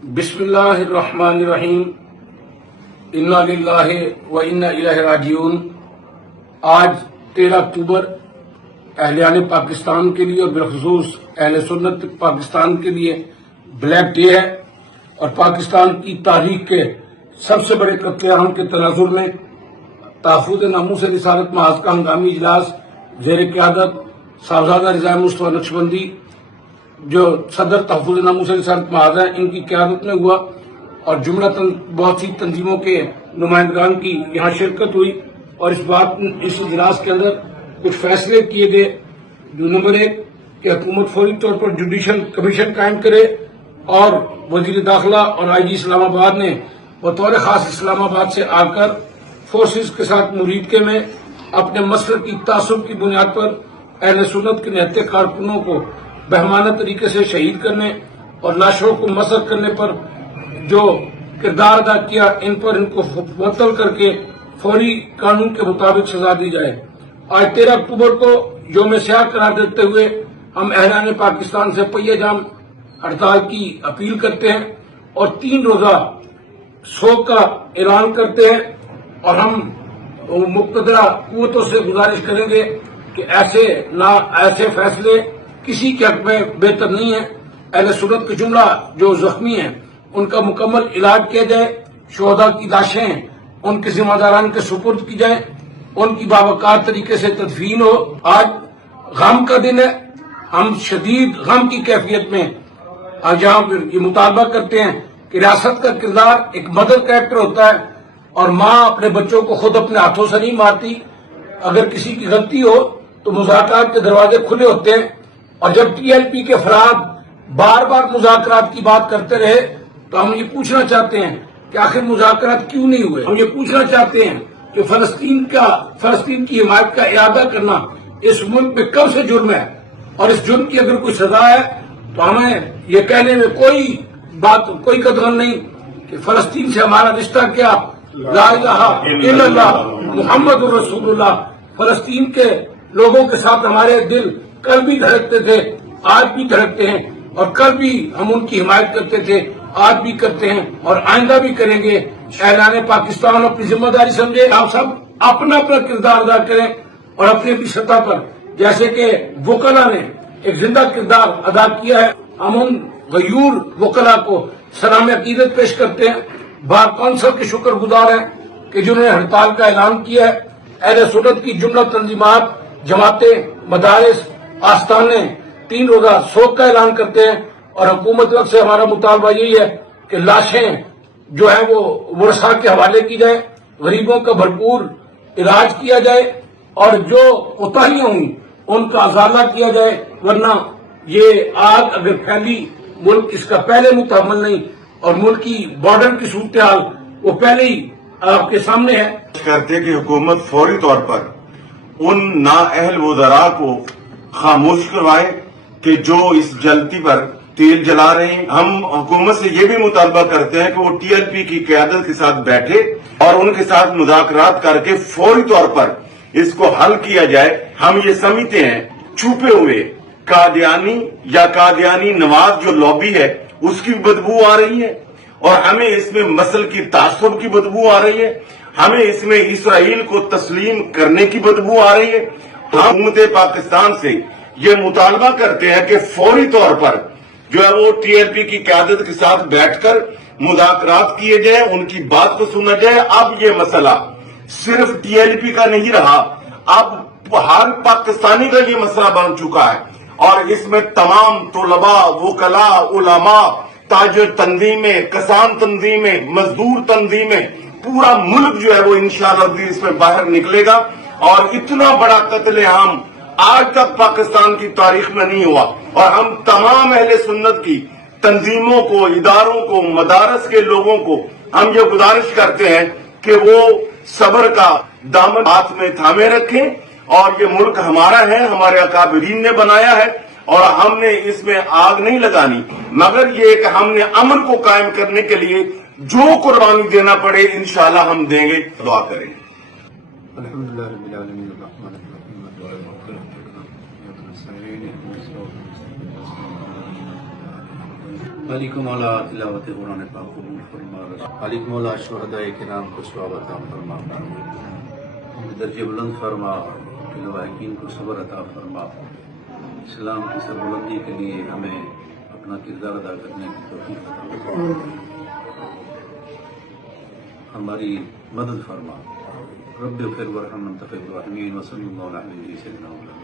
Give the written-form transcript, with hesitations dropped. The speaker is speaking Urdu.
بسم اللہ الرحمن الرحیم، انا للہ و انا الیہ راجعون۔ آج 13 اکتوبر اہلیان پاکستان کے لیے اور بالخصوص اہل سنت پاکستان کے لیے بلیک ڈے ہے، اور پاکستان کی تاریخ کے سب سے بڑے قتل عام کے تناظر میں تحفظ ناموس رسالت محاذ کا ہنگامی اجلاس زیر قیادت صاحبزادہ رضا مصطفیٰ نقشبندی جو صدر تحفظ ناموس رسالت محاذ ہیں ان کی قیادت میں ہوا، اور جملتاً بہت سی تنظیموں کے نمائندگان کی یہاں شرکت ہوئی، اور اس اجلاس کے اندر کچھ فیصلے کیے گئے۔ نمبر 1 کہ حکومت فوری طور پر جوڈیشل کمیشن قائم کرے، اور وزیر داخلہ اور آئی جی اسلام آباد نے بطور خاص اسلام آباد سے آ کر فورسز کے ساتھ مریدکے میں اپنے مسلک کی تعصب کی بنیاد پر اہل سنت کے نہتے کارکنوں کو بہمانہ طریقے سے شہید کرنے اور لاشوں کو مسخ کرنے پر جو کردار ادا کیا، ان کو معطل کر کے فوری قانون کے مطابق سزا دی جائے۔ آج 13 اکتوبر کو یوم سیاہ قرار دیتے ہوئے ہم اہلیان پاکستان سے پہیہ جام ہڑتال کی اپیل کرتے ہیں اور 3 روزہ سوگ کا اعلان کرتے ہیں، اور ہم مقتدرہ قوتوں سے گزارش کریں گے کہ ایسے فیصلے کسی کے حق میں بہتر نہیں ہے۔ اہل سنت کے جملہ جو زخمی ہیں ان کا مکمل علاج کیا جائے، شہداء کی لاشیں ان کے ذمہ داران کے سپرد کی جائیں، ان کی باوقار طریقے سے تدفین ہو۔ آج غم کا دن ہے، ہم شدید غم کی کیفیت میں آج یہاں یہ مطالبہ کرتے ہیں کہ ریاست کا کردار ایک مدر کریکٹر ہوتا ہے، اور ماں اپنے بچوں کو خود اپنے ہاتھوں سے نہیں مارتی۔ اگر کسی کی غلطی ہو تو مذاکرات کے دروازے کھلے ہوتے ہیں، اور جب ٹی ایل پی کے افراد بار بار مذاکرات کی بات کرتے رہے تو ہم یہ پوچھنا چاہتے ہیں کہ آخر مذاکرات کیوں نہیں ہوئے۔ ہم یہ پوچھنا چاہتے ہیں کہ فلسطین کی حمایت کا ارادہ کرنا اس ملک میں کب سے جرم ہے، اور اس جرم کی اگر کوئی سزا ہے تو ہمیں یہ کہنے میں کوئی قدغن نہیں کہ فلسطین سے ہمارا رشتہ کیا، لا الہ الا اللہ محمد رسول اللہ۔ فلسطین کے لوگوں کے ساتھ ہمارے دل کل بھی دھڑکتے تھے، آج بھی دھڑکتے ہیں، اور کل بھی ہم ان کی حمایت کرتے تھے، آج بھی کرتے ہیں اور آئندہ بھی کریں گے۔ اعلان پاکستان اپنی ذمہ داری سمجھے، آپ سب اپنا اپنا کردار ادا کریں، اور اپنی اپنی سطح پر جیسے کہ وکلا نے ایک زندہ کردار ادا کیا ہے، ہم ان غیور وکلا کو سلام عقیدت پیش کرتے ہیں۔ بار کونسل کے شکر گزار ہیں کہ جنہوں نے ہڑتال کا اعلان کیا ہے۔ اہل سنت کی جملہ تنظیمات، جماعتیں، مدارس، آستانے 3 روزہ سوگ کا اعلان کرتے ہیں، اور حکومت وقت سے ہمارا مطالبہ یہی ہے کہ لاشیں جو ہیں وہ ورثاء کے حوالے کی جائیں، غریبوں کا بھرپور علاج کیا جائے، اور جو کوتاہیاں ہوئیں ان کا ازالہ کیا جائے، ورنہ یہ آگ اگر پھیلی، ملک اس کا پہلے متحمل نہیں، اور ملک کی بارڈر کی صورتحال وہ پہلے ہی آپ کے سامنے ہے۔ کرتے کہ حکومت فوری طور پر ان نااہل وزراء کو خاموش کروائے کہ جو اس جلتی پر تیل جلا رہے ہیں۔ ہم حکومت سے یہ بھی مطالبہ کرتے ہیں کہ وہ ٹی ایل پی کی قیادت کے ساتھ بیٹھے اور ان کے ساتھ مذاکرات کر کے فوری طور پر اس کو حل کیا جائے۔ ہم یہ سمجھتے ہیں چھپے ہوئے قادیانی یا قادیانی نواز جو لابی ہے اس کی بدبو آ رہی ہے، اور ہمیں اس میں مسل کی تعصب کی بدبو آ رہی ہے، ہمیں اس میں اسرائیل کو تسلیم کرنے کی بدبو آ رہی ہے۔ حکومت پاکستان سے یہ مطالبہ کرتے ہیں کہ فوری طور پر جو ہے وہ ٹی ایل پی کی قیادت کے ساتھ بیٹھ کر مذاکرات کیے جائیں، ان کی بات کو سنا جائے۔ اب یہ مسئلہ صرف ٹی ایل پی کا نہیں رہا، اب ہر پاکستانی کا یہ مسئلہ بن چکا ہے، اور اس میں تمام طلباء، وکلاء، علماء، تاجر تنظیمیں، کسان تنظیمیں، مزدور تنظیمیں، پورا ملک جو ہے وہ انشاءاللہ اس میں باہر نکلے گا، اور اتنا بڑا قتل عام آج تک پاکستان کی تاریخ میں نہیں ہوا۔ اور ہم تمام اہل سنت کی تنظیموں کو، اداروں کو، مدارس کے لوگوں کو ہم یہ گزارش کرتے ہیں کہ وہ صبر کا دامن ہاتھ میں تھامے رکھیں، اور یہ ملک ہمارا ہے، ہمارے اکابرین نے بنایا ہے، اور ہم نے اس میں آگ نہیں لگانی، مگر یہ کہ ہم نے امن کو قائم کرنے کے لیے جو قربانی دینا پڑے انشاءاللہ ہم دیں گے۔ دعا کریں گے۔ الحمدللہ رب العالمین الرحمن الرحیم مالک یوم الدین مالک مولا تلاوت قرآن پاک قبول فرما. مالک مولا شہداء کرام کو ثواب عطا فرما. درجے بلند فرما. لواحقین کو صبر عطا فرما. اسلام کی سربلندی کے لیے ہمیں اپنا کردار ادا کرنے کی توفیق عطا فرما. ہماری مدد فرما. رب اغفر وارحم انت خیر الراحمین وصلی اللہ علیہ وسلم.